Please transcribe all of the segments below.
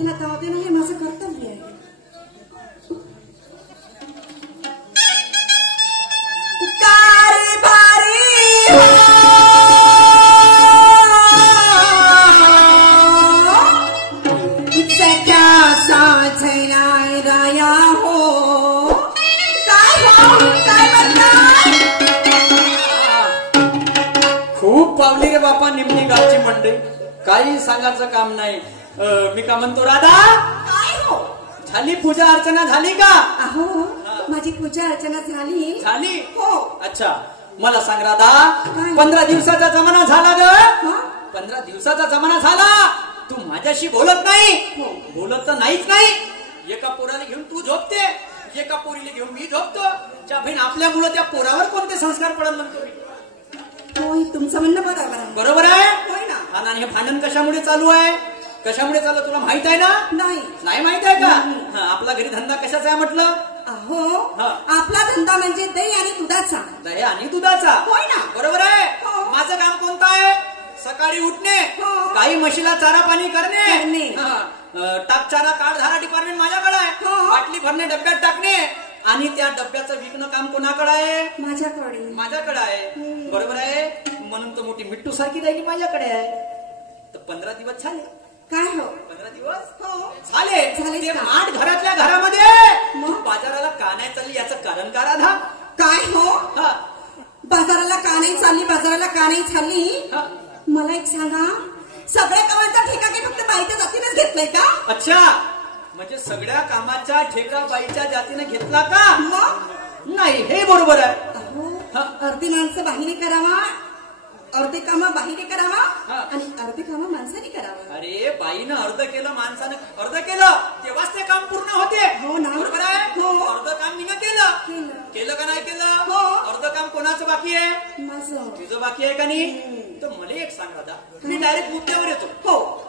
तिला दाव देणं हे माझं कर्तव्य आहे. पावली रे बापा निमणी गावची मंडई. काही सांगायचं काम नाही. मी का म्हणतो राधा, काय हो झाली पूजा अर्चना झाली का? अहो माझी पूजा अर्चना झाली. झाली हो. अच्छा मला सांग राधा, 15 दिवसाचा जमाना झाला ग. 15 दिवसाचा जमाना झाला. तू माझ्याशी बोलत नाही. बोलत तर नाहीच नाही. एका पोराला घेऊन तू झोपते, एका पोरीला घेऊन मी झोपतो. ज्या बहीण आपल्या मुलं त्या पोरावर कोणते संस्कार पडत म्हणतो मी. होय तुमचं म्हणणं बरोबर आहे. बरोबर आहे. होय ना. आणि हे भांडण कशामुळे चालू आहे? कशामुळे चालू तुला माहित आहे ना? नाही. नाही माहित आहे का? आपला घरी धंदा कशाचा आहे म्हटलं? अहो आपला धंदा म्हणजे दही आणि दुधाचा. दही आणि दुधाचा. होय ना. बरोबर आहे. माझं काम कोणतं आहे? सकाळी उठणे, काही म्हशीला चारा पाणी करणे, टाकचारा काढधारा डिपार्टमेंट माझ्याकडे आहे. बाटली भरणे, डब्यात टाकणे आणि त्या डब्याचं विकणं काम कोणाकडे आहे? माझ्याकडे आहे. बरोबर आहे. म्हणून तर मोठी मिट्टू सारखी राहिली माझ्याकडे आहे. तर 15 दिवस झाले. काय हो 15 दिवस झाले. ते माठ घरातल्या घरामध्ये बाजाराला का नाही चालली याचं कारण का राधा? काय हो बाजाराला का नाही चालली? बाजाराला का नाही चालली? मला एक सांगा, सगळ्या कामाचा ठेका काही फक्त बाईच्या जातीनेच घेतलाय का? अच्छा म्हणजे सगळ्या कामाचा ठेका बाईच्या जातीने घेतला का? नाही हे बरोबर आहे. अर्धी माणसं बाहेर करावा, अर्धे काम बाहेर करावा आणि अर्धे काम माणसाने करावा. अरे बाईनं अर्ध केलं, माणसानं अर्ध केलं, तेव्हाच ते काम पूर्ण होते. हो ना. बरोबर आहे. अर्ध काम मी केलं. केलं का नाही केलं? अर्ध काम कोणाचं बाकी आहे? माझं. तुझं बाकी आहे का नाही? तर मला एक सांग दादा, मी डायरेक्ट मुद्द्यावर येतो.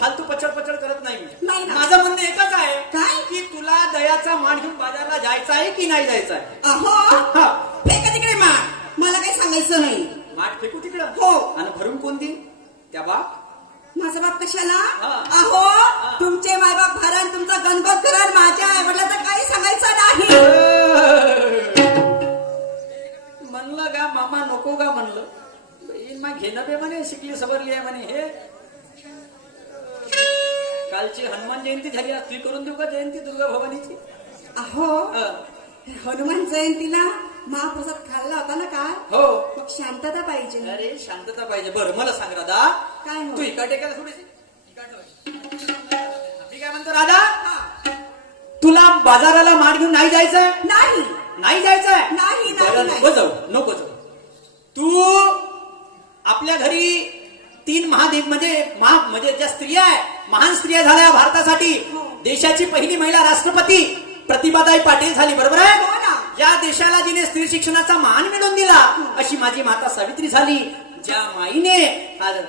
फालतू पचड पचड करत नाही मी. माझं म्हणणं एकच आहे काय की तुला दयाचा मान घेऊन बाजारला जायचं आहे की नाही जायचं आहे? अहो फेका तिकडे मान, मला काही सांगायचं नाही. माठ फेकू तिकडं. हो. आणि भरून कोण देईल? त्या बाप. माझा बाप कशाला? अहो तुमचे मायबाप भरण, तुमचा गणगोत करण, माझ्या आईवडिलांचं काही सांगायचं नाही. म्हणलं का मामा नको का म्हणलं. घेणं बे म्हणे, शिकली सवरली आहे म्हणे. हे कालची हनुमान जयंती झाली, आज ती करून देऊ का जयंती दुर्गा भवानीची? अहो हनुमान जयंतीला महाप्रसाद खाल्ला होता ना का? हो. मग शांतता पाहिजे. अरे शांतता पाहिजे. बरं मला सांग राधा, काय तू इकडे का थोडीशी? मी काय म्हणतो राधा, तुला बाजाराला माठ घेऊन नाही जायचंय? नाही. नाही जायचंय? नाही. नको जाऊ, नको जाऊ. तू आपल्या घरी 3 महादेव म्हणजे ज्या स्त्रिया आहे, महान स्त्रिया झाल्या भारतासाठी. देशाची पहिली महिला राष्ट्रपती प्रतिभाताई पाटील झाली. बरोबर आहे. ज्या देशाला जिने स्त्री शिक्षणाचा मान मिळवून दिला अशी माझी माता सावित्री झाली. ज्या माईने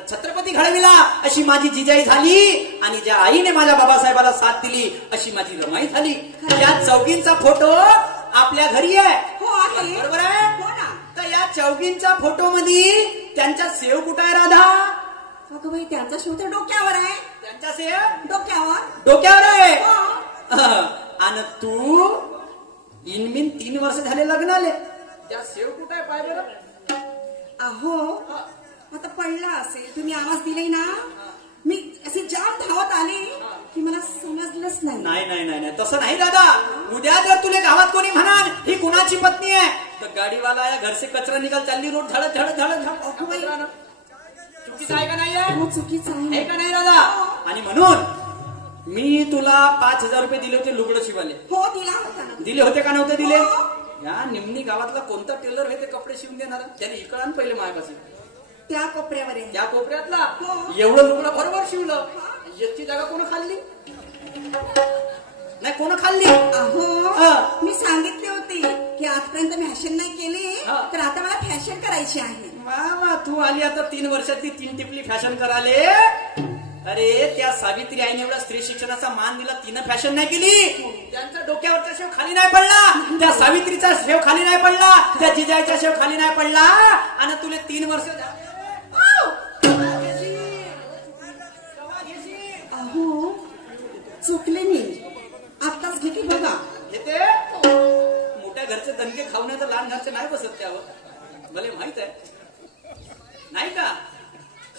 छत्रपती घडविला अशी माझी जिजाई झाली. आणि ज्या आईने माझ्या बाबासाहेबाला साथ दिली अशी माझी रमाई झाली. या चौघींचा फोटो आपल्या घरी आहे. बरोबर आहे. तर या चौघींच्या फोटो मध्ये त्यांचा सेव कुठं आहे राधा? अगं बाई त्यांचा शिव तर डोक्यावर आहे. त्यांचा सेव डोक्यावर आहे. आणि तू इनमिन 3 वर्ष झाले लग्नाले, त्या सेव कुठं आहे पाहिजे? अहो आता पडला असेल, तुम्ही आवाज दिले ना, मी असे जाम धावत आले की मला समजलंच नाही. नाही तसं नाही दादा. उद्या जर तुला गावात कोणी म्हणाल ही कुणाची पत्नी आहे तर गाडीवाला या घर से कचरा निकाल चालली रोड झडत चुकीचं आहे का नाही? चुकीचं आहे का नाही दादा? आणि म्हणून मी तुला 5,000 रुपये दिले होते लुगडं शिवाले. हो दिला होता. दिले होते का नव्हते दिले? या निमणी गावातला कोणता टेलर आहे ते कपडे शिवून देणार? त्याने इकडं पहिले मायपासून त्या कोपऱ्यावर आहे. त्या कोपऱ्यातला एवढं लुगडं बरोबर शिवलं. याची जागा कोण खाल्ली? नाही कोण खाल्ली? अहो मी सांगितले होते की आजपर्यंत मी फॅशन नाही केली, तर आता मला फॅशन करायची आहे. वा तू आली आता 3 वर्षातली 3 टिपली फॅशन कराले. अरे त्या सावित्री आईने एवढा स्त्री शिक्षणाचा मान दिला, तिनं फॅशन नाही केली. त्यांच्या डोक्यावरचा शेव खाली नाही पडला, त्या सावित्रीचा शेव खाली नाही पडला, त्या जिजाईचा शेव खाली नाही पडला. आणि तुला 3 वर्ष चुकले मी. आत्ताच घेते बघा. येते मोठ्या घरचे दणके खावण्याचं लहान घरचे नाही बसत त्यावर मला माहित आहे नाही का.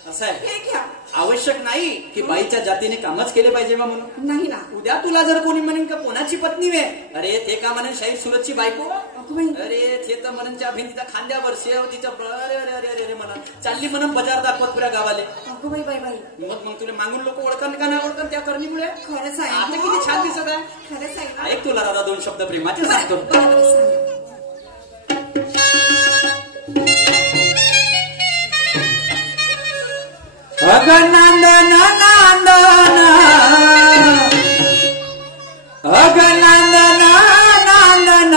असं आहे हे घ्या. आवश्यक नाही की बाईच्या जातीने कामच केले पाहिजे बा म्हणून. नाही ना. उद्या तुला जर कोणी म्हणेन का कोणाची पत्नी वे अरे ते का म्हणेन शाहीर सुरतची बायको बाई. अरे ते तर म्हणून त्या भिंतीच्या खांद्यावर शेव तिच्या अरे अरे अरे अरे म्हणा चालली म्हणून बाजार दाखवत पुऱ्या गावाले. अगं बाई बाई बाई. मग तुला मागून लोक ओळखण का नाही ओळखण त्या करणीमुळे. खरंच आहे. आता किती छान दिसत आहे. खरंच आहे ना. ऐक तुला दादा दोन शब्द प्रेमाचे सांगतो. बरं, सांगा. अग नांदन नांदन अग नांदन नांदन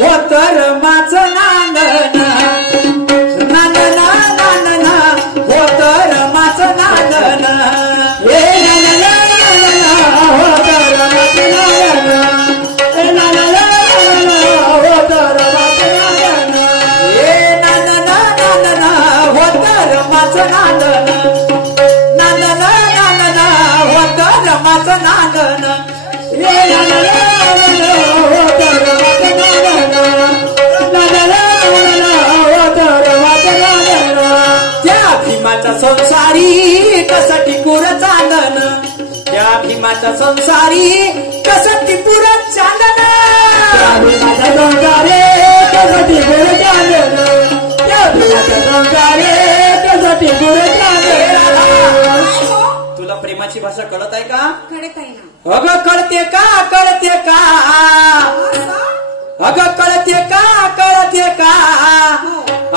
होतर माझ नांदन नांदन नांदन होतर माझ नांदन हे नांदन होतर माझ नांदन हे नांदन होतर माझ नांदन हे नांदन नांदन होतर माझ नांदन नांदन नांदन होतर माझ नांदन हे नांदन होतर माझ नांदन नांदन होतर माझ नांदन त्या भीमाच्या संसारी कसं टिकूर चांदन त्या भीमाच्या संसारी कसं टिकूर चांदन त्या भीमाच्या संसारी कसं टिकूर चांदन त्या भीमाच्या संसारी कसं टिकूर चांदन. तुला प्रेमाची भाषा कळत आहे का. कळत आहे ना. अगं कळते का कळते का अगं कळते का कळते का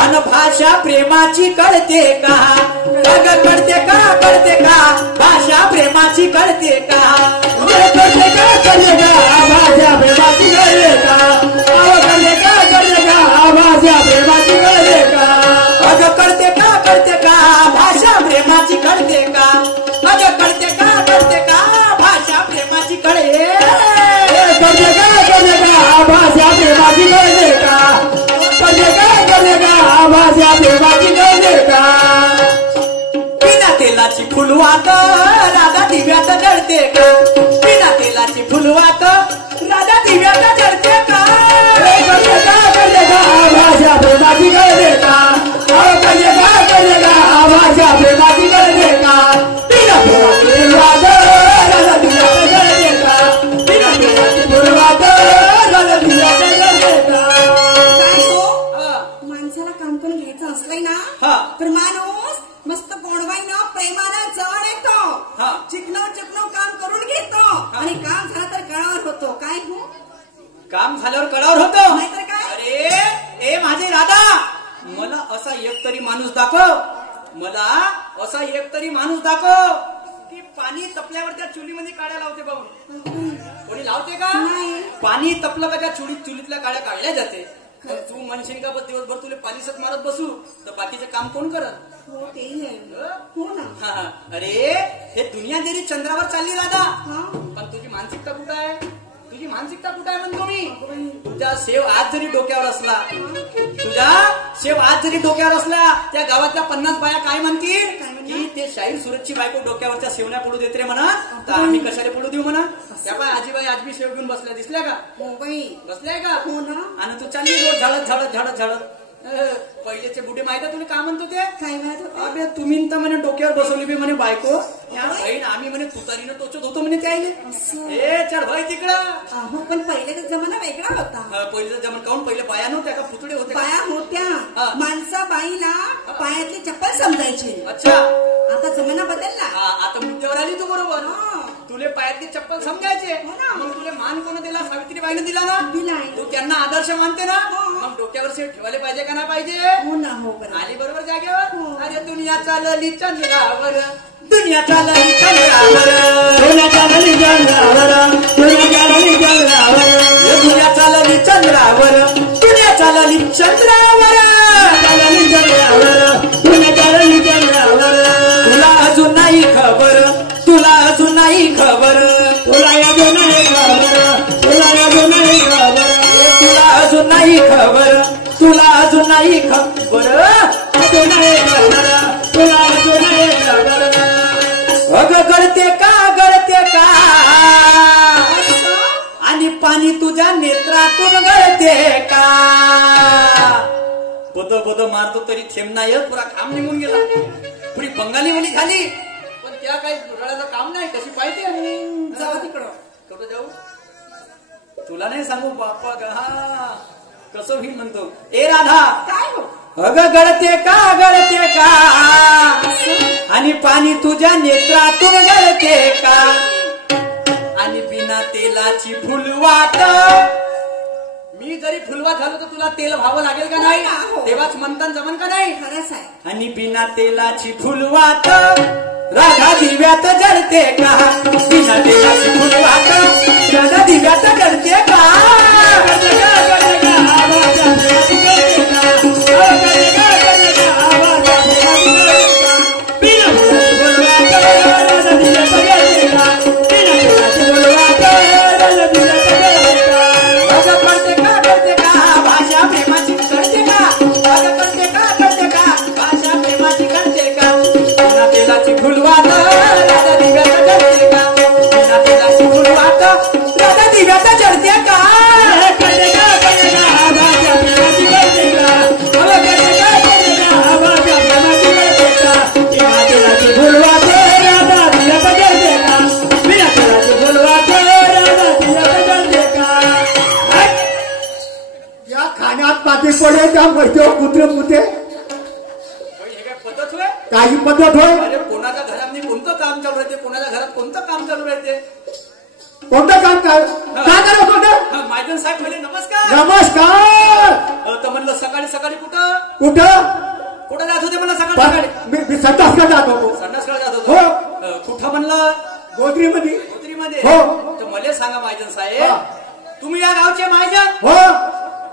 अन भाषा प्रेमाची कळते का अगं कळते का कळते का भाषा प्रेमाची कळते का कळते का कळते का भाषा प्रेमाची कळते का कळते का कळते का भाषा प्रेमाची कळते का अगं कळते का कळते का भाषा प्रेमाची कळते का अगं कळते का कळते का भाषा प्रेमाची कळे कळते का कळते का भाषा प्रेमाची कळते का कळते का कळते का भाषा प्रेमाची कळते का. बिना तेलाची फुलवात राधा दिव्यात जळते का बिना तेलाची फुलवात राधा दिव्यात जळते का कळते का कळते का भाषा प्रेमाची कळते का कळते का कळते का भाषा प्रेमाची कळते का बिना तेलाची फुलवात राधा दिव्यात जळते का बिना तेलाची फुलवात राधा दिव्यात जळते का. काय हो? माणसाला काम करून घ्यायचं असलंय ना तर माणूस मस्त गोडवाईनं प्रेमानं जवळ येतो. चिकनव चिकनव काम करून घेतो आणि काम झालं तर कळावर होतो. काय हो काम झाल्यावर कळावर होतं नाहीतर काय. अरे ए माझे राधा मला असा एक तरी माणूस दाखव मला असा एक तरी माणूस दाखव की पाणी तपल्यावर त्या चुलीमध्ये काड्या लावते बाबू. कोणी लावते का. नाही. पाणी तपलं का त्या चुलीतल्या काड्या काढल्या जाते. तर तू म्हणशील का दिवसभर तुला पालीसच मारत बसू तर बाकीचे काम कोण करत. हो तेही आहे. हो ना. अरे हे दुनिया जरी चंद्रावर चालली राधा हा. पण तुझी मानसिकता कुठं आहे तुझी मानसिकता कुठं आहे म्हणतो मी. तुझा शेव आज जरी डोक्यावर असला तुझा शेव आज जरी डोक्यावर असला त्या गावातल्या 50 बाया काय म्हणतील की ते शाहीर सुरतची बायको डोक्यावरच्या शेवण्या पडू देत रे म्हणा तर आम्ही कशाला पडू देऊ म्हणा. त्या बाय आजीबाई आज बी शेव घेऊन बसल्या दिसल्या का. हो बाई. बसल्याय का. हो ना. आणि तू चालली रोज झाडत झाडत झाडत झाडत पहिलेचे बुढे माहिती तुला काय म्हणतो ते काय म्हणत होते. अबे तुम्ही तर म्हणे डोक्यावर बसवली बी म्हणे बायको या बहीण आम्ही म्हणे तुतारीनं टोचत होतो म्हणे त्याईले. ए चल भाई तिकडं. हो पण पहिलेचा जमाना वेगळा होता. पहिलं जमन काऊन पहिले बाया नव्हत्या का पुतळे होते बाया होत्या. माणसा बाईला पायातली चप्पल समजायची. अच्छा आता जमाना बदलला. आता मुद्द्यावर आली तू बरोबर. तुले पायातली चप्पल समजायचे मग तुले मान कोण दिला सावित्रीबाईनं दिला ना. तू त्यांना आदर्श मानते ना मग डोक्यावर शेव ठेवायला पाहिजे का नाही पाहिजे. हो ना. हो आली बरोबर जागेवर. अरे दुनिया चालली चंद्रावर दुनिया चालली चंद्रावर दुनिया चालली चंद्रावर दुनिया चालली चंद्रावर दुनिया चालली चंद्रावर दुनिया चालली चंद्रावर चालली चंद्रावर दुनिया चालली चंद्रावर. तुला अजून नाही खबर तुला अजून नाही खबर तुला अजून नाही खबर तुला अजून नाही खबर तुला अजून नाही खबर तुला अजून नाही खबर अजून नाही खबर तुला अजून नाही खबर. अगं गळते का गळते पाणी तुझ्या नेत्रातून गळते का? बद बद मारतो तरी थेंब नाही, पुरा काम निघून गेला. पुरी बंगाली मुली झाली, पण त्या काही रडायचं काम नाही. कशी पाहिजे जाऊ तिकडं. कुठं जाऊ तुला नाही सांगू बाप्पा ग. कसं होईल म्हणतो. ए राधा काय हो? अग गळते का गळते का, आणि पाणी तुझ्या नेत्रातून गळते का, आणि बिना तेलाची फुलवात. मी जरी फुलवात झालो तर तुला तेल व्हावं लागेल का नाही? तेव्हाच म्हणतान जमन का नाही? खरंच आहे. आणि बिना तेलाची फुलवात राधा दिव्यात जळते का, बिना तेलाची फुलवात राधा दिव्यात जळते का. पडे त्या मरते कुत्रे कुत्रे पद्धत होय. काही पद्धत होय. अरे कोणाच्या घरात कोणतं काम चालू राहते, कोणाच्या घरात कोणतं काम चालू राहते. कोणतं काम काय करत होतं? मायदन साहेब म्हणजे नमस्कार. नमस्कार. तर म्हणलं सकाळी सकाळी कुठं कुठं जात होते म्हणलं सकाळी सकाळी? मी संडासकडे जात होतो. संडासकडे जात हो. होतो. कुठं म्हणलं? गोदरीमध्ये. गोदरीमध्ये. हो. तर मला सांगा मायजन साहेब, तुम्ही या गावचे मायजन? हो.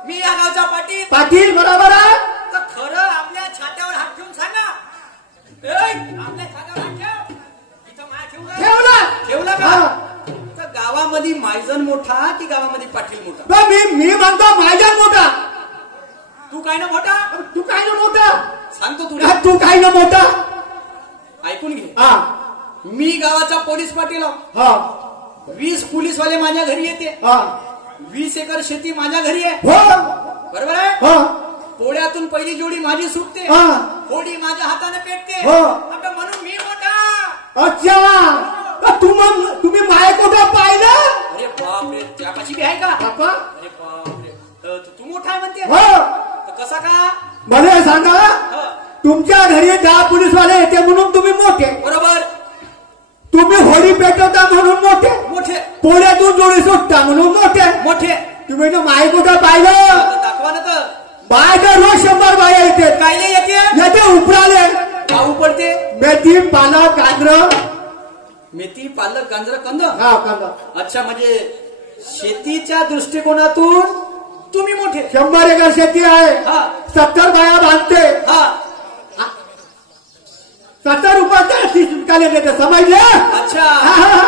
मी या गावचा पाटील. पाटील बरोबर आहे. तर खरं आपल्या छात्यावर हात ठेवून सांगा. आपल्या छात्यावर हात ठेव. इथं माय ठेवला का? तर गावामध्ये मायजन मोठा की गावामध्ये पाटील मोठा? मी म्हणतो मायजन मोठा. तू काय ना मोठा? तू काय ना मोठा? सांगतो तुला. तू काय ना मोठा? ऐकून घे. हा. मी गावाचा पोलीस पाटील. हा. 20 पोलीसवाले माझ्या घरी येते. हा. 20 एकर शेती माझ्या घरी आहे. हो. बरोबर आहे. हा. पोळ्यातून पहिली जोडी माझी सुटते. हा. होडी माझ्या हाताने पेटते. हो. आता म्हणून मी मोठा. अच्छा. तुम्ही माय कुठं पाहिलं? अरे बापरे, त्यापाशी बी आहे का? बापा. अरे बापरे, तू मोठा आहे म्हणते. हो. तर कसा का? मला सांगा, तुमच्या घरी 10 पोलीसवाले येते म्हणून तुम्ही मोठे. बरोबर. तुम्ही होडी पेटवता म्हणून मोठे. पोळ्यातून जोडी सुटता म्हणून मोठे. तुम्ही ना माय कुठं पाहिलं? दाखवा ना. तर बाय रोज 100 बाया येते. कायले येते? उपराले. गाव पडते. मेथी पालक गाजर. मेथी पालक गाजर कंद. हा कंद. अच्छा, म्हणजे शेतीच्या दृष्टिकोनातून तुम्ही मोठे. 100 एकर शेती आहे. 70 बाया बांधते. 70 रुपयाचा 30 रुपयाला देते. समजले? अच्छा,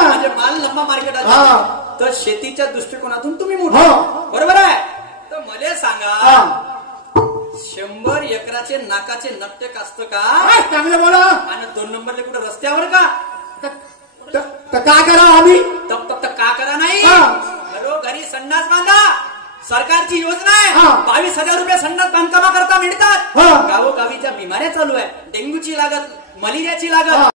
म्हणजे माल लंबा मार्केट आहे. तर शेतीच्या दृष्टिकोनातून तुम्ही मोठे. बरोबर आहे. तर मला सांगा, 100 एकराचे नाकाचे नट्टे कास्त का? चांगलं बोला. आणि 2 नंबरले कुठं रस्त्यावर का? तर काय करा आम्ही? तप का करा नाही. घरोघरी संडास बांधा. सरकारची योजना आहे. 22,000 रुपये संडास बांधकामा करता मिळतात. गावोगावीच्या बिमाऱ्या चालू आहे. डेंग्यूची लागत, मलेरियाची लागत.